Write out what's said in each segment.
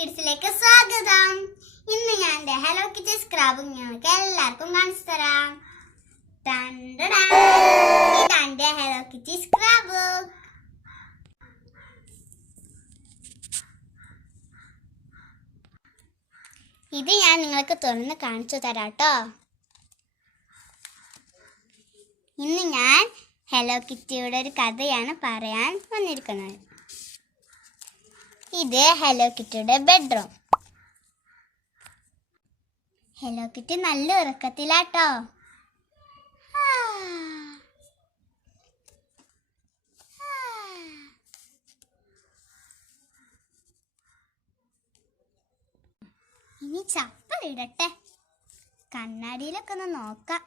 ക്രാഫ്റ്റിക്കിഡ്സിലേക്ക് സ്വാഗതം. ഇന്ന് ഞാൻ എൻ്റെ ഹലോ കിറ്റി സ്ക്രാബുക്ക് നിങ്ങൾക്ക് എല്ലാവർക്കും കാണിച്ചു തരാം. ഇതാണ് എൻ്റെ ഹലോ കിറ്റി സ്ക്രാബുക്ക്. ഇത് ഞാൻ നിങ്ങൾക്ക് തുറന്ന് കാണിച്ചു തരാട്ടോ. ഇന്ന് ഞാൻ ഹലോ കിറ്റിയുടെ ഒരു കഥയാണ് പറയാൻ വന്നിരിക്കുന്നത്. ഇത് ഹലോ കിറ്റിയുടെ ബെഡ്റൂം. ഹലോ കിറ്റി നല്ല ഉറക്കത്തിലാട്ടോ. ഇനി ചപ്പലിടട്ടെ, കണ്ണാടിയിലൊക്കെ ഒന്ന് നോക്കാം.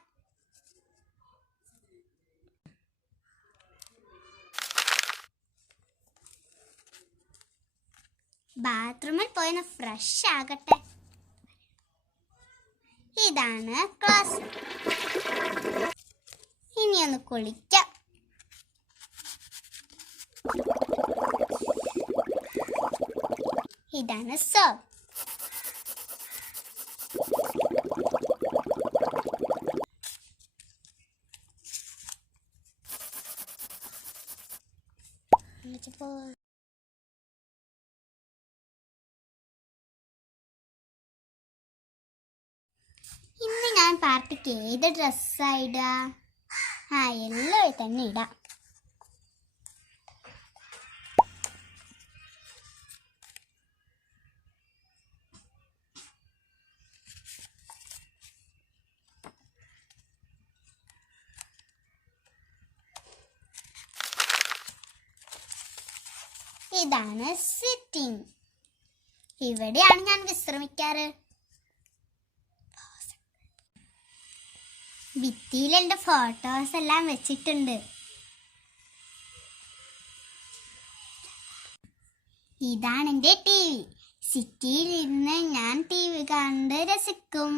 ബാത്റൂമിൽ പോയി ഫ്രഷ് ആകട്ടെ. ഇതാണ് ക്ലാസ്. ഇനി ഒന്ന് കുളിക്കാം. ഇതാണ് സോപ്പ്. ഇന്ന് ഞാൻ പാർട്ടിക്ക് ഏത് ഡ്രസ്സാ ഇടാ? യെല്ലോ തന്നെ ഇടാം. ഇതാണ് സിറ്റിംഗ്. ഇവിടെയാണ് ഞാൻ വിശ്രമിക്കാറ്. ഭിത്തിയിൽ എൻ്റെ ഫോട്ടോസ് എല്ലാം വെച്ചിട്ടുണ്ട്. ഇതാണ് എൻ്റെ ടി വി. സിറ്റിയിൽ ഇരുന്ന് ഞാൻ ടി വി കണ്ട് രസിക്കും.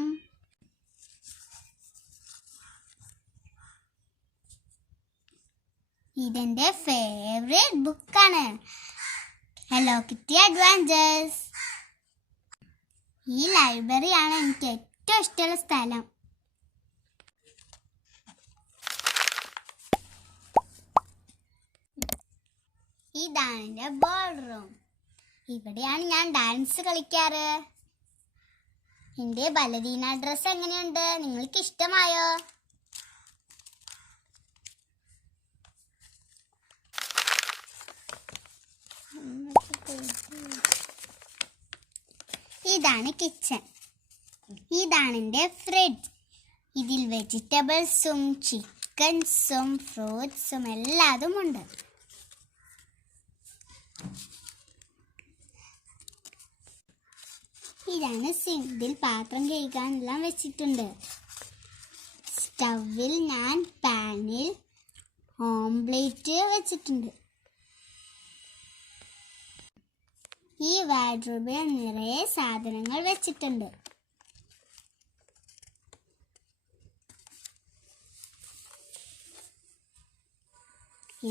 ഇതെന്റെ ഫേവറേറ്റ് ബുക്കാണ്, ഹലോ കിറ്റി അഡ്വഞ്ചേഴ്സ്. ഈ ലൈബ്രറിയാണ് എനിക്ക് ഏറ്റവും ഇഷ്ടമുള്ള സ്ഥലം. ഇതാണ് എൻ്റെ ബോൾ റൂം. ഇവിടെയാണ് ഞാൻ ഡാൻസ് കളിക്കാറ്. എൻ്റെ ബലരീന ഡ്രസ്സ് എങ്ങനെയുണ്ട്? നിങ്ങൾക്ക് ഇഷ്ടമായോ? ഇതാണ് കിച്ചൺ. ഇതാണ് എൻ്റെ ഫ്രിഡ്ജ്. ഇതിൽ വെജിറ്റബിൾസും ചിക്കൻസും ഫ്രൂട്ട്സും എല്ലാതും ഉണ്ട്. ഇതാണ് സിങ്ക്. ഇതിൽ പാത്രം കഴുകാനെല്ലാം വെച്ചിട്ടുണ്ട്. സ്റ്റവിൽ ഞാൻ പാനിൽ ഓംപ്ലേറ്റ് വെച്ചിട്ടുണ്ട്. ഈ വാർഡ്രോബിൽ നിറയെ സാധനങ്ങൾ വെച്ചിട്ടുണ്ട്.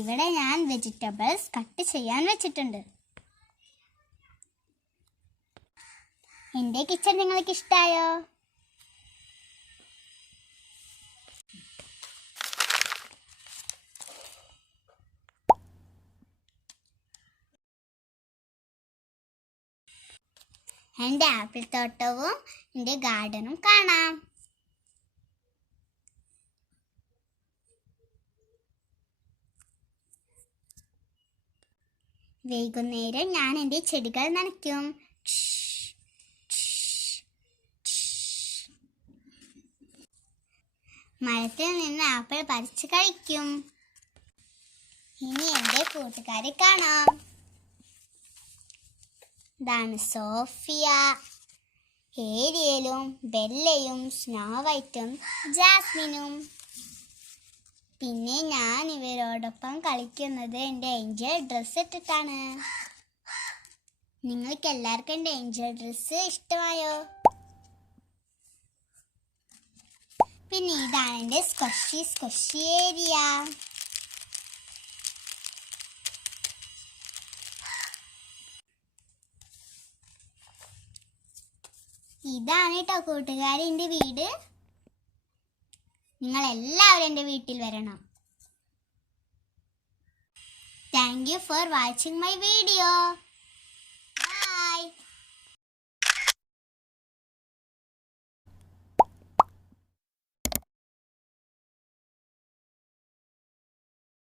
ഇവിടെ ഞാൻ വെജിറ്റബിൾസ് കട്ട് ചെയ്യാൻ വെച്ചിട്ടുണ്ട്. എൻ്റെ കിച്ചൺ നിങ്ങൾക്ക് ഇഷ്ടായോ? എൻ്റെ ആപ്പിൾ തോട്ടവും എൻ്റെ ഗാർഡനും കാണാം. വൈകുന്നേരം ഞാൻ എൻ്റെ ചെടികൾ നനയ്ക്കും. മരത്തിൽ നിന്ന് ആപ്പിൾ പറിച്ച് കഴിക്കും. ഇനി എൻ്റെ കൂട്ടുകാരെ കാണാം. ഇതാണ് സോഫിയ, ഏരിയലും ബെല്ലയും സ്നോ വൈറ്റും ജാസ്മിനും. പിന്നെ ഞാൻ ഇവരോടൊപ്പം കളിക്കുന്നത് എൻ്റെ ഏഞ്ചൽ ഡ്രസ്സ് ഇട്ടിട്ടാണ്. നിങ്ങൾക്ക് എല്ലാവർക്കും എൻ്റെ ഏഞ്ചൽ ഡ്രസ്സ് ഇഷ്ടമായോ? പിന്നെ ഇതാണ് എൻ്റെ സ്ക്വഷി ഏരിയ. ഇതാണ് കേട്ടോ കൂട്ടുകാരെ എൻ്റെ വീട്. നിങ്ങൾ എല്ലാവരും എൻ്റെ വീട്ടിൽ വരണം. Thank you for watching my video.